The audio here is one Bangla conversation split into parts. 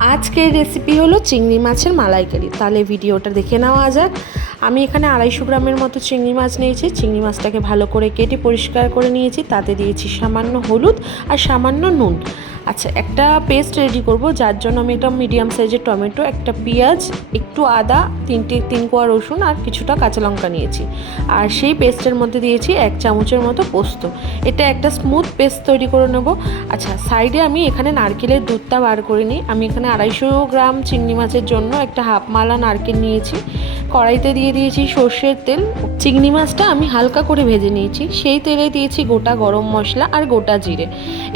আজকের রেসিপি হলো চিংড়ি মাছের মালাইকারি। তাহলে ভিডিওটা দেখে নেওয়া যাক। আমি এখানে 250 গ্রামের মতো চিংড়ি মাছ নিয়েছি। চিংড়ি মাছটাকে ভালো করে কেটে পরিষ্কার করে নিয়েছি। তাতে দিয়েছি সামান্য হলুদ আর সামান্য নুন। আচ্ছা, একটা পেস্ট রেডি করব, যার জন্য আমি একটা মিডিয়াম সাইজের টমেটো, একটা পেঁয়াজ, একটু আদা, তিন কোয়া রসুন আর কিছুটা কাঁচা লঙ্কা নিয়েছি। আর সেই পেস্টের মধ্যে দিয়েছি 1 চামচের মতো পোস্ত। এটা একটা স্মুথ পেস্ট তৈরি করে নেব। আচ্ছা, সাইডে আমি এখানে নারকেলের দুধটা বার করে নিই। আমি এখানে 250 গ্রাম চিংড়ি মাছের জন্য একটা হাফ মালা নারকেল নিয়েছি। কড়াইতে দিয়ে দিয়েছি সর্ষের তেল। চিংড়ি মাছটা আমি হালকা করে ভেজে নিয়েছি। সেই তেলে দিয়েছি গোটা গরম মশলা আর গোটা জিরে।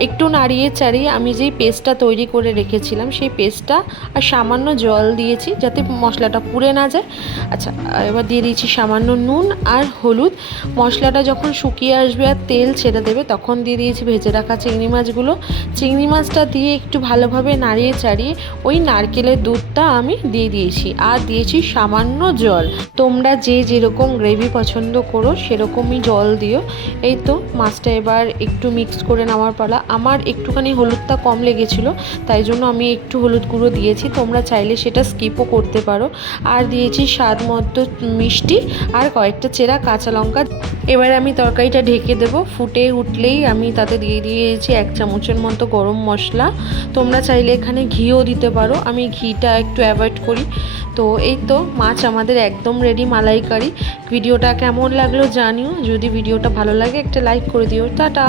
একটু নাড়িয়ে চাড়িয়ে আমি যেই পেস্টটা তৈরি করে রেখেছিলাম সেই পেস্টটা আর সামান্য জল দিয়েছি, যাতে মশলাটা পুড়ে না যায়। আচ্ছা, এবার দিয়ে দিয়েছি সামান্য নুন আর হলুদ। মশলাটা যখন শুকিয়ে আসবে আর তেল ছেড়ে দেবে, তখন দিয়ে দিয়েছি ভেজে রাখা চিংড়ি মাছগুলো। চিংড়ি মাছটা দিয়ে একটু ভালোভাবে নাড়িয়ে চাড়িয়ে ওই নারকেলের দুধটা আমি দিয়ে দিয়েছি আর দিয়েছি সামান্য জল। তোমরা যে যেরকম গ্রেভি পছন্দ করো সেরকমই জল দিও। এই তো মাছটা এবার একটু মিক্স করে নেওয়ার পালা। আমার একটুখানি হলুদটা কম লেগেছিলো, তাই জন্য আমি একটু হলুদ গুঁড়ো দিয়েছি। তোমরা চাইলে সেটা স্কিপও করতে পারো। আর দিয়েছি স্বাদ মতো মিষ্টি আর কয়েকটা চেরা কাঁচা লঙ্কা। এবার আমি তরকারিটা ঢেকে দেবো। ফুটে উঠলেই আমি তাতে দিয়ে দিয়েছি 1 চামচের মতো গরম মশলা। তোমরা চাইলে এখানে ঘিও দিতে পারো, আমি ঘিটা একটু অ্যাভয়েড করি। তো এই তো মাছ আমাদের একদম রেডি মালাইকারি। ভিডিওটা কেমন লাগলো জানিও। যদি ভিডিওটা ভালো লাগে একটা লাইক করে দিও। টাটা।